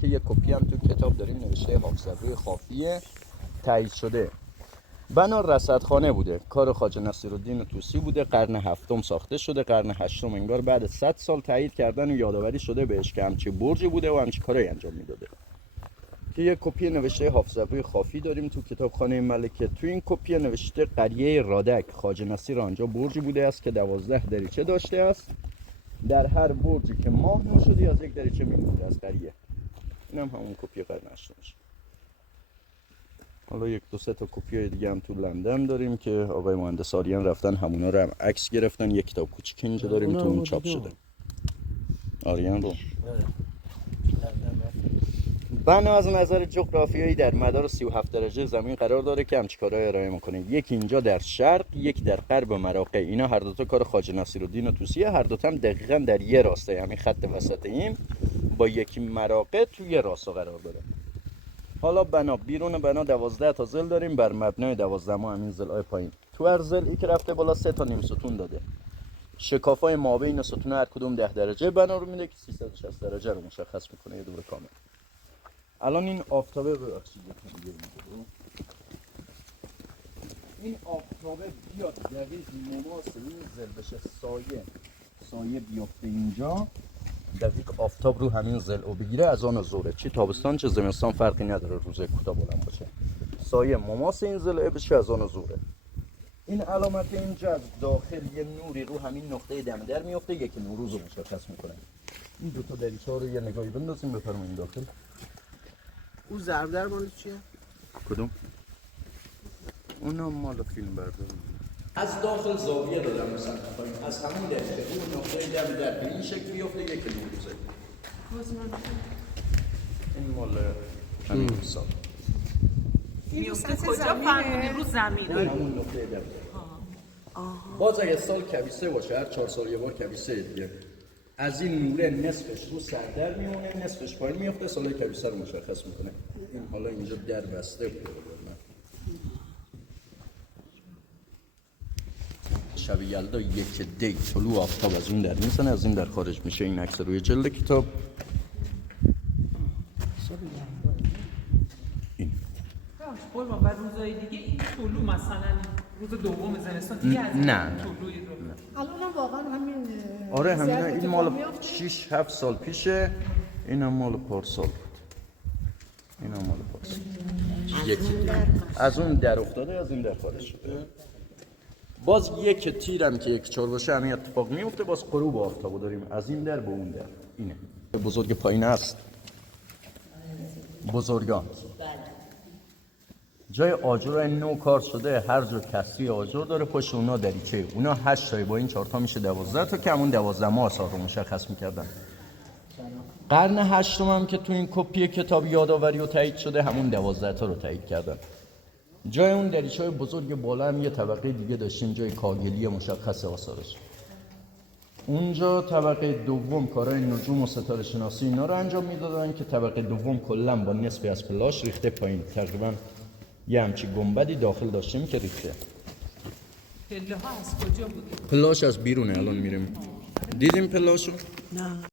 که یک کپی هم تو کتاب داریم نوشته حافظ‌ابروی خافیه، تایید شده. بنا رصدخانه بوده، کار خواجه نصیرالدین طوسی بوده، قرن هفتم ساخته شده، قرن هشتم انگار بعد 100 سال تایید کردن و یادآوری شده بهش که همچی برجی بوده و همچی کارایی انجام میداده. که یک کپی نوشته حافظ‌ابروی خافی داریم تو کتابخانه ملکه. تو این کپی نوشته قریه رادک، خواجه نصیر آنجا برجی بوده است که 12 دریچه داشته است، در هر برجی که ماه نشده از یک دریچه میمونده از قریه. این هم همون کپی قرن هشتمش. حالا یک دو سه تا کپی دیگه هم تو لندن داریم که آقای مهندس آریان رفتن همونا رو هم عکس گرفتن. یک کتاب کوچیک اینجا داریم تو اون چاپ شده. آریان رو بنا از نظر جغرافیایی در مدار 37 درجه زمین قرار داره که همچی کارهای ارائه میکنه. یک اینجا در شرق، یک در غرب مراغه. اینا هر دو تا کار خواجه نصیرالدین طوسیه، هر دو تا هم دقیقاً در یه راسته، همین خط وسط این با یکی مراغه توی یه راستا قرار داره. حالا بیرون بنا 12 تا ضلع داریم بر مبنای 12 ما همین ضلعای پایین. تو هر ضلعی که رفته بالا 3 تا نیم ستون داده. شکافای مابین ستون هر کدوم 10 درجه بنا رو میده که 360 درجه رو مشخص میکنه یه دور کامل. الان این آفتابه ببخشید این آفتابه بیاد دقیق مماس این ضلع بشه، سایه بیفته اینجا، دقیق آفتاب رو همین ضلع بگیره از آن ظهره، چه تابستان چه زمستان فرقی نداره، روز کوتاه بلند باشه، سایه مماس این ضلع بشه از آن ظهره. این علامت اینجا از داخل یه نوری رو همین نقطه دم در میفته، یکی نوروز رو مشخص میکنه. این دو تا دریچه رو یه نگاهی بندازیم بفرمایید داخل. اون ضرب در مال چیه؟ کدوم؟ اونم مال فیلم برداری. از داخل زاویه دادم مثلا پایین، از همون دریچه اون نقطه دم در به این شکل بیفته یک نوروزه. این مال همین حساب. میفته کجا فرمونی؟ رو زمین. همون نقطه دم. باز اگه سال کبیسه باشه، هر 4 سال یه بار کبیسه دیگه، از این نوره نصفش رو سردر میمونه، نصفش پایین میفته، سال کبیسه رو مشخص میکنه. این حالا اینجا در بسته بوده. شب یلدا یک دی طلوع آفتاب از اون در میزنه، از این در خارج میشه. این عکس روی جلد کتاب. این قربان و روزای دیگه این طلوع مثلا روز دوم زمستان دیگه از این طلوعی رو الان واقعا همین آره همین. این مال 6 7 سال پیشه، این هم مال پارسال بود. این هم مال پارسال. یکی از اون در افتاده، از این در خارج شده. باز یک تیرم که یک چار باشه همین اتفاق میفته. باز غروب آفتابو داریم از این در به اون در. اینه بزرگ پایین است، بزرگان جای آجر نو کار شده، هر جور کسری آجر داره، پشت اونا دریچه، اونا 8 تایی، با این 4 تا میشه 12 تا که همون 12 ماه سال رو مشخص میکردن. قرن هشتم هم که تو این کپی کتاب یادآوری و تایید شده همون 12 تا رو تایید کردن. جای اون دریچه‌های بزرگ بالا هم یه طبقه دیگه داشتیم، جای کاگلی مشخص آثارش. اونجا طبقه دوم کارهای نجوم و ستاره شناسی اینا رو انجام میدادن که طبقه دوم کلا با نصفی از پلاش ریخته پایین، تقریبا یه همچی گنبدی داخل داشتیم که ریخته. پله ها از کجا بود؟ پلاش از بیرونه. الان میریم دیدیم پلاشو؟ نه